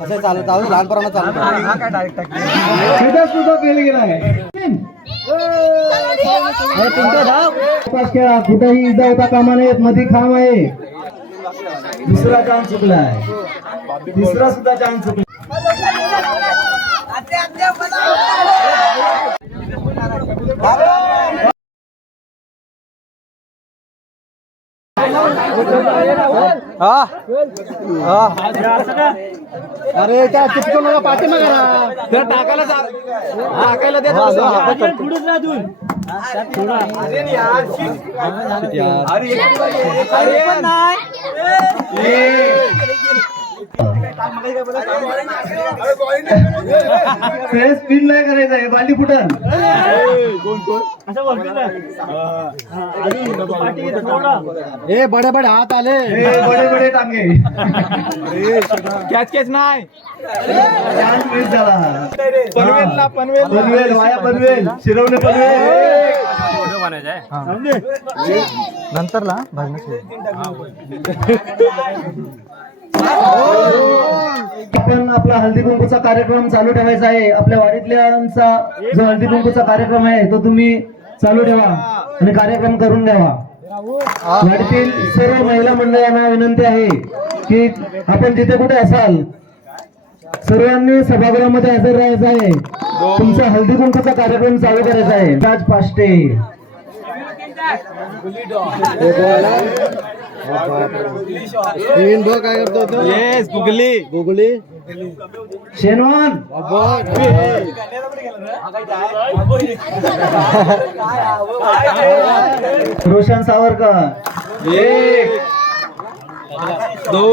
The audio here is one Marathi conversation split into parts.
कसं चालू चालू लहानपणाला चालू हा काय डायरेक्ट सुद्धा फेल गेलाय. खेळा कुठेही इजा होता कामा नये. मध्ये खांब आहे. दुसरा चान्स चुकलाय. तिसरा सुद्धा चान्स चुकला. अरे त्या चिपकून मला पाठीमा करा त्या टाकायला टाकायला देत स्पिन नाही करायचं आहे. बाली फुटल. ए बडे बडे हात आले. बडे बडे टांगे. कॅच नाही चान्स मिस झाला. पनवेलला पनवेल वाया पनवेल. शिरवणे पनवेल. नंतरला आपण आपला हळदी कुंकूचा कार्यक्रम चालू ठेवायचा आहे. आपल्या वाडीतल्यांचा जो हळदी कुंकूचा कार्यक्रम आहे तो तुम्ही चालू ठेवा आणि कार्यक्रम करून द्यावा. वाडीतील सर्व महिला मंडळांना विनंती आहे की आपण जिथे कुठे असाल सर्वांनी सभागृहामध्ये हजर राहायचं आहे. तुमचा हळदी कुंकूचा कार्यक्रम चालू करायचा आहे. राज पाष्टे काय करतो. Yes googly googly Shane Warne Roshan Savarkar. एक दो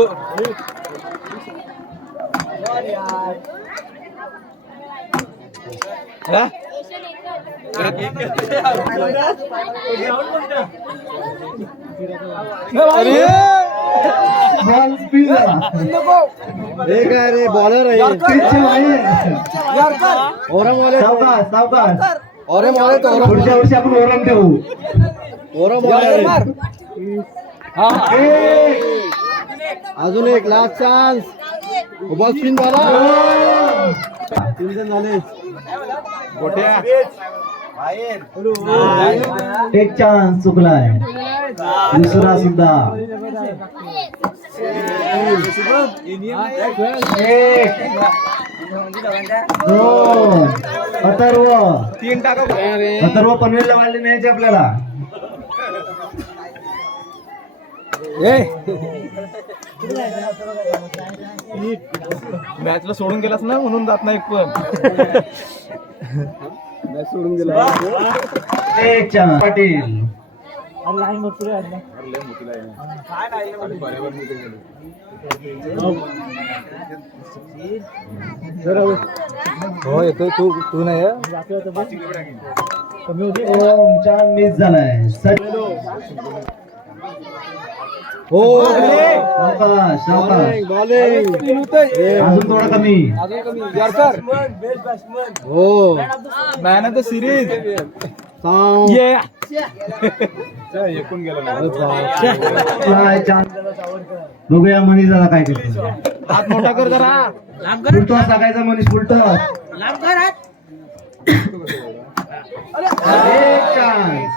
बॉल स्पीड झाला. एक आहे रे बॉलर आहे. ओरम वाले सावकाश सावकाश. ओरम वाले तो पुढच्या वर्षी आपण ओरम ठेवू. ओरम वाले अजून एक लास्ट चान्स. बॉल स्पिन झाला. 3 जण झाले. गोट्या एक चान्स चुकलाय. दुसरा सुद्धा. एक दोन. अथर्व 3 टाका. अथर्व पनवेलला वाढले न्यायचे आपल्याला. मॅचला सोडून गेलास ना म्हणून जात नाही पण. मॅच सोडून गेला. एक चान्स पाटील. हो येतोय. तू नाही चान्स मिस झालाय. हो सावकाश सावकाश. बॉलिंग अजून थोडा कमी. हो मॅन ऑफ द सिरीज. एकूण काय चान्स. बघूया मनीष दादा काय करतो. हात मोठा कर जरा. फुलतो सांगायचा मनीष फुलतो. एक चान्स.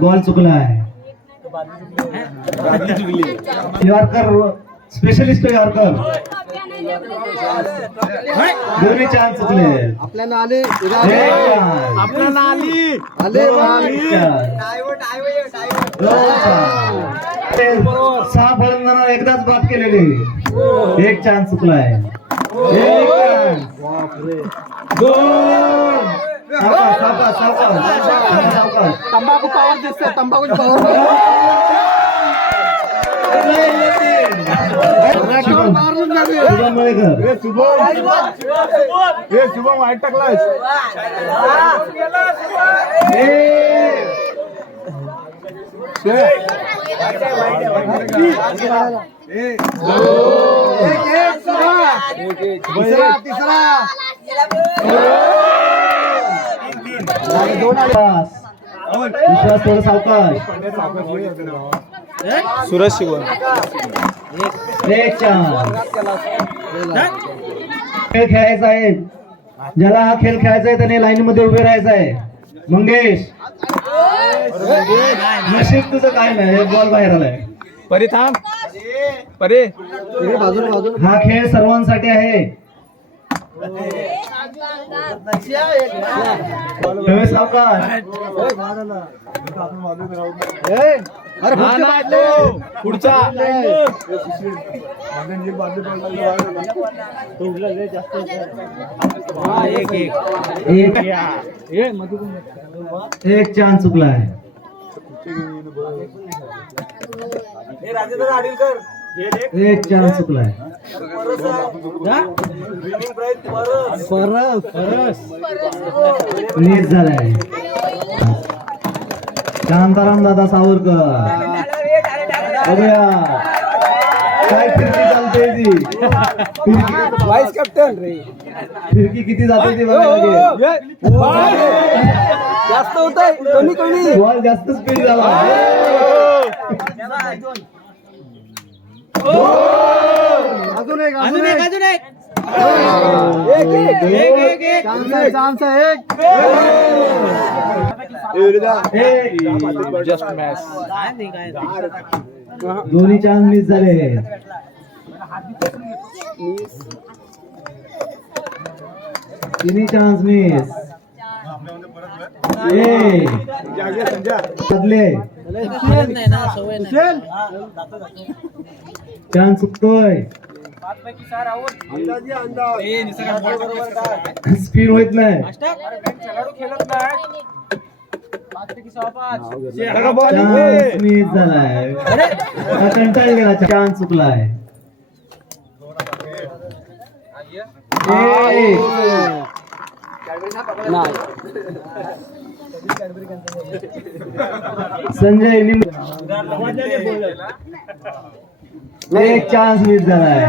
बॉल चुकलाय. Yorker specialist yorker. दोन्ही चान्स चुकले. आपल्याला आले. आपल्याला आली आले. 6 फलंदाजांना एकदाच बाद केलेले. एक चान्स चुकलाय. एक चान्स. 2. सावकाश सावकाश सावकाश. तंबाखू पावर दिसते. तंबाखूची पावर. शुभम वाईट टाकलाय. तिसरा विश्वास थोडं सावकाश. सूरज शिवम एक चान्स खेळ खेळायचा आहे. ज्याला हा खेळ खेळायचा आहे त्याने लाईन मध्ये उभे राहायचं आहे. मंगेश नशीब तुझं काय नाही, बॉल बाहेर आलाय. परी थांब परी हा खेळ सर्वांसाठी आहे. तुम्ही सावकाश. पुढचा एक चान्स चुकला आहे. एक चान्स चुकला आहे. नीट झालाय. शांताराम दादा सावरकर. बघूया काय फिरकी चालते ती. वाईस कॅप्टन रे फिरकी किती जाते ती बघायला. जास्त होत आहे कमी कमी बॉल जास्त स्पीड झाला. अजून एक अजून एक अजून एक चान्स आहे. जस्ट मॅच दोन्ही चान्स मिस झाले. तिन्ही चान्स मिस. चान्स चुकतोय. स्पिन होत नाही. चान्स मिस झालाय. कंटाळा गेला. चान्स चुकलाय. संजय एक चान्स मिस झालाय.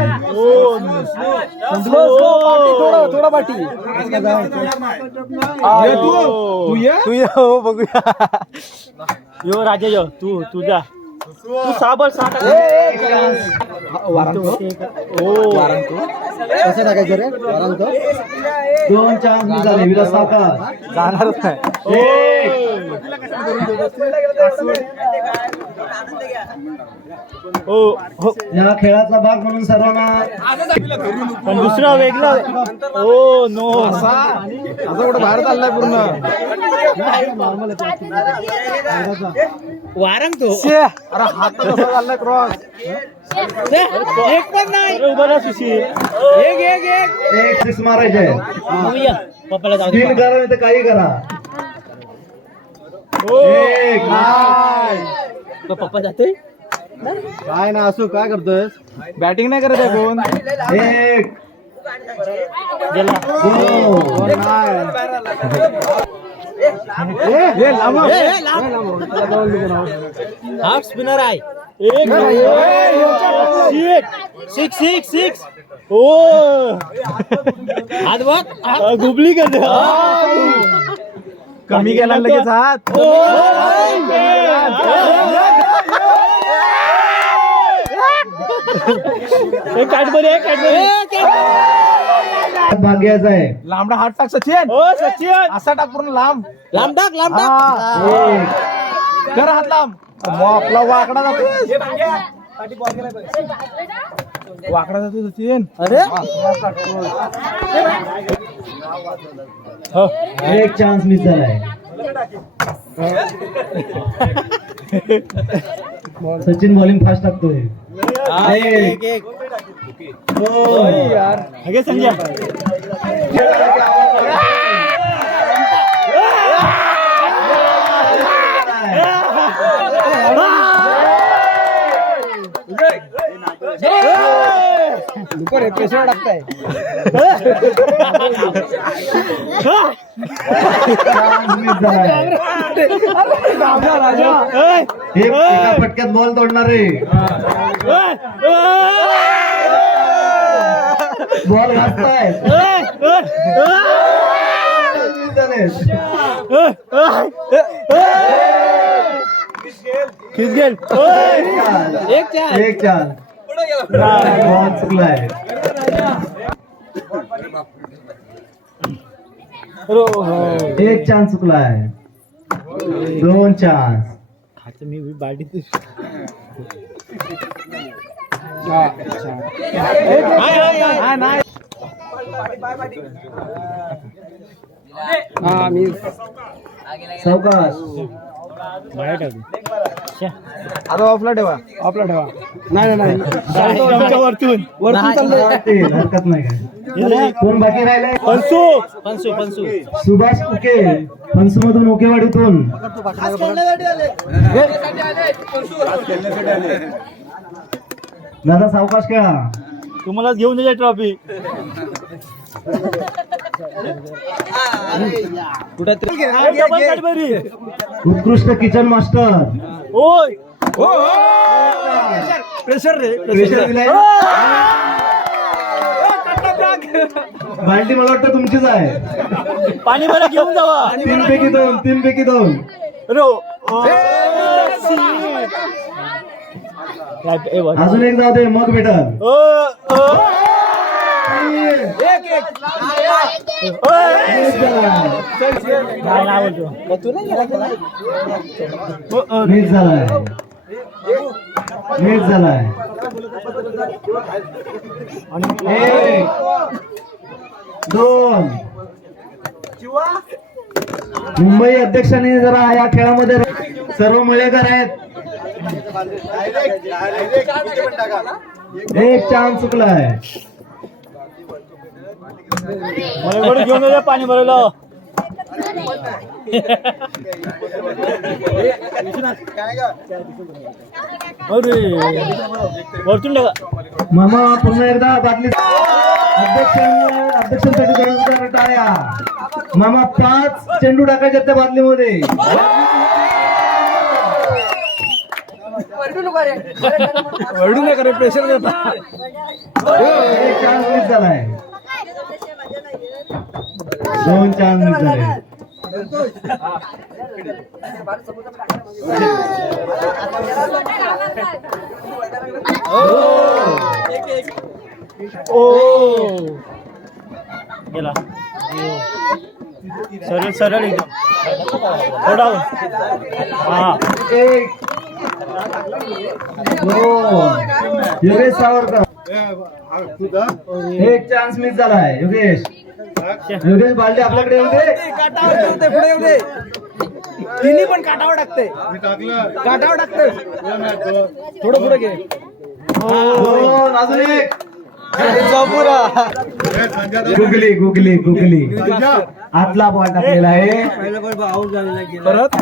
थोडा पाठी तू ये हो बघूया. यो राजा यो तू जा तू साबर दोन चान्स मिस झाले. विलास सावकार जाणारच नाही. या खेळाचा भाग म्हणून सर्वांना पण दुसरा वेगळा. ओ नो असा कुठं बाहेर चाललाय पूर्ण वारंग तो. अरे हात कसा चाललाय क्रॉस. एक पण नाही उभा सुशील. एक सिक्स मारायचे. पप्पाला जाऊ स्पिन करा नाही तर काही करा. एक पप्पा जाते काय ना असू काय करतोय. बॅटिंग नाही करत आहे कोण. एक गेला हाफ स्पिनर आहे. Six six six. ओ हात बघ गुबली कर. कमी गेला लगेच हात. भाग्याचा आहे. लांबडा हात टाक सचिन. हो सचिन असा टाक पूर्ण लांब लांब टाक लांब टाक. कर हात लांब. आपला वाकडा जातो. वाकडा जातो सचिन. अरे एक चान्स मिस झालाय. सचिन बॉलिंग फास्ट टाकतोय. यार संजय प्रेशर टाकताय. एका फटक्यात बॉल तोडणार रे. बॉल घासताय. एक चार एक चान्स बॉल चुकलाय. एक चान्स चुकलाय. 2 चान्स. मी बाडी सावकाश. आता ऑफला ठेवा. नाही वरतून हरकत नाही काय. कोण बाकी राहिलाय? पंसू सुभाष उके. फणसू मधून ओकेवाडीतून. दादा सावकाश खेळा. तुम्हाला घेऊन द्यायची ट्रॉफी. उत्कृष्ट किचन मास्टर. ओय प्रेशर रे प्रेशर दिलाय. भांडी मला वाटतं तुमचीच आहे. पाणी बरं घेऊन जावा. 3 पैकी 2. 3 पैकी 2. अजून एक जाऊ दे मग भेटल. मीच झालाय. 1 2. मुंबई अध्यक्षांनी जरा या खेळामध्ये सर्व मळेकर आहेत. एक चान्स चुकलाय. घेऊन जा पाणी भरायला. वरतून टाका. मामा पुन्हा एकदा बाटली. अध्यक्षांसाठी जोरदार टाळ्या. मामा 5 चेंडू टाकायचे त्या बादलीमध्ये. वरडू नका रे, प्रेशर देता. एक चान्स मिस झालाय. 2 चान्स मिस झाले. गेला सरळ सरळ एकदम. थोडा हा 1 2. योगेश सावरकर. एक चान्स मिस झालाय. योगेश बालदे आपल्याकडे येऊ दे. तिन्ही पण काटावर टाकते. काटावर टाकते. थोडं पुढे घे. अजून एक. गुगली आतला बॉल टाकलेला आहे. परत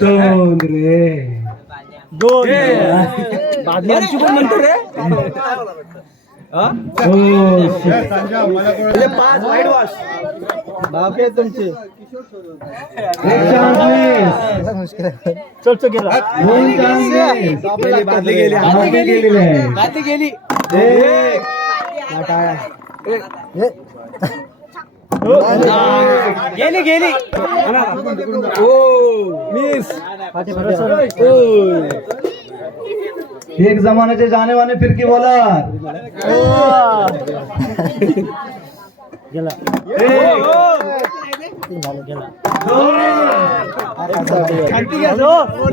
2 रे. 2 बादल्यांची पण म्हणतो रे. 5 वाईट वॉश. बापे तुमचे. एक चान्स मिस. चल गेला. 2 चान्स मिस. बादली गेली. बादली गेली. गेली. मिस. एक जमान्याचे जाने वाने फिरकी बॉलर. गेला.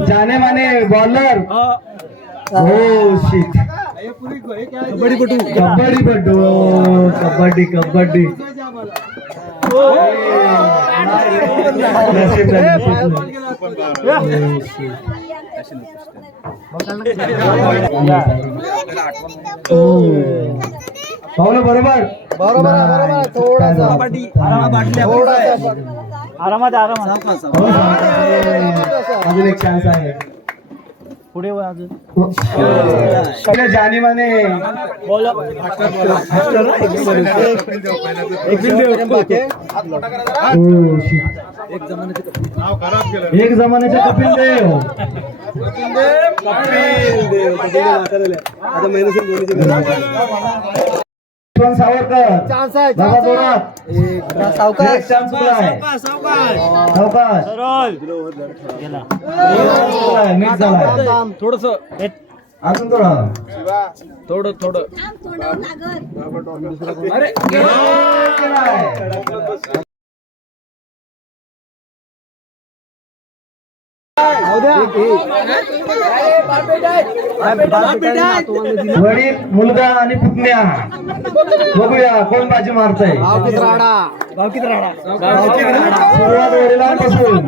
जाने माने बॉलर. शिट. कबड्डी. पावलं बरोबर. आरामात. अजून एक चान्स आहे. पुढे अजून जाने माने एक जमान्याचे कपिल देव. सावरकर. चान्स आहे. दादा जोरात. सावकाश. चान्स आहे. सावकाश. सरळ गेला. मिस झाला. थोडस अजून थोडा थोडं थोडं अरे वडील मुलगा आणि पुतण्या बघूया कोण बाजी मारतय सुरुवात वडिलांपासून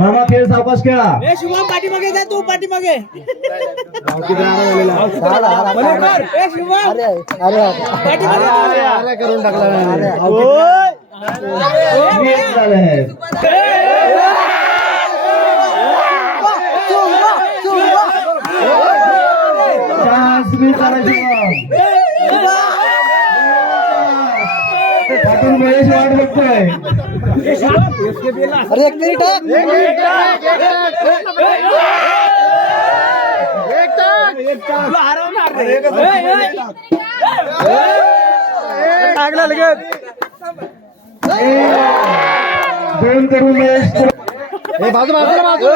मामा खेळ सावकाश खेळा शुभम पाठीमागे जा तू पाठीमागे करून टाकला मीच झालंय. चान्स मिस झाला शुभम. पाठून महेश वाट बघतोय अरे एक मिनिट टाकला लगेच दोन करून महेश बाजू बाजूला बाजू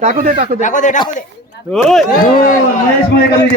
टाकू दे महेश महेश